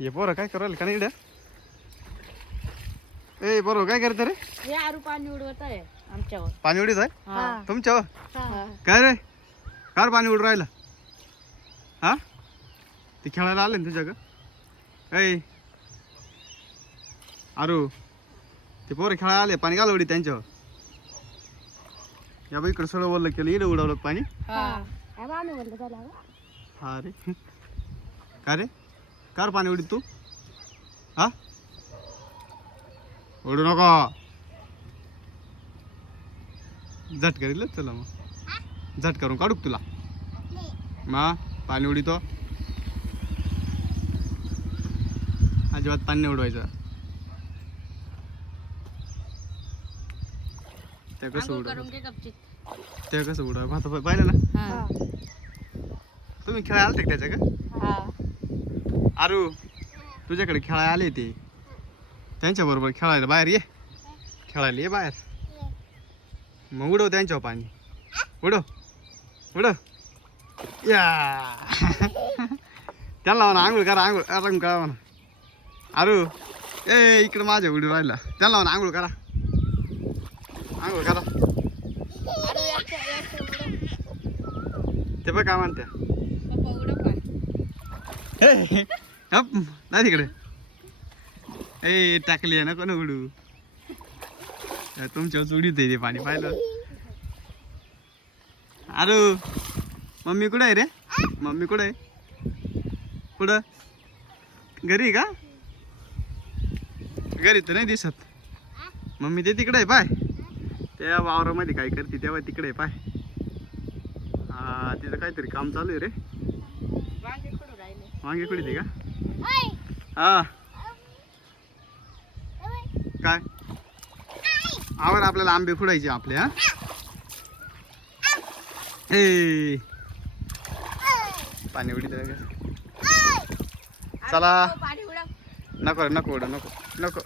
ये पोरं काय करायला का नाही इकडं? ए बरोबर काय करते रे? हे आरू पाणी उडवत आहे आमच्यावर. पाणी उडीत आहे हा. तुमच्यावर? हा. काय रे कार पाणी उडून राहिलं? हा ते खेळायला आले ना तुझ्या का? ऐ आरू ते पोरं खेळायला आले पाणी घाल उडी त्यांच्यावर. या बाई इकडं सगळं ओरलं केलं इकडे उडवलं पाणी. हा. हा रे काय रे कार पाणी उडीत तू? हा उडू नको झट करील चला मग झट करून काढू का तुला मा पाणी उडीतो अजिबात पाणी नाही उडवायचं. त्या कसं आंघोळ उडव करून घे गपचीत. त्या कसं उडव आता पाहिलं ना हा. तुम्ही खेळायला आलते का त्याच्या का? हा. आरू तुझ्याकडे खेळायला आले ते त्यांच्या बरोबर खेळायला बाहेर ये खेळायला ये बाहेर मग उडव त्यांच्यावर पाणी उडव उडव या त्यांना म्हणा आंघोळ करा आंघोळ करा म्हणा. आरू ए इकडे माझ्या उडी राहिला त्यांना म्हणा आंघोळ करा आंघोळ करा. ते बघ काय म्हणते पप्पा उडव पाणी. नाही तिकडे ए टाकली आहे ना कोण उडू तुमच्यावर उडीत आहे ते पाणी पाहिलं. अरे मम्मी कुठं आहे रे? मम्मी कुठं आहे? कुठं घरी का? घरी तर नाही दिसत. मम्मी ते तिकडे आहे पाय त्या वावरामध्ये काय करते तेव्हा तिकडे आहे पाय. हा तिथं काहीतरी काम चालू आहे रे. वांगे कुठं राहिले? वांगे कुठे ते का? हा काय आवर आपल्याला आंबे खुडायचे आपले. हा ए पाणी उडीत चला पाणी उडव. नको नको नको नको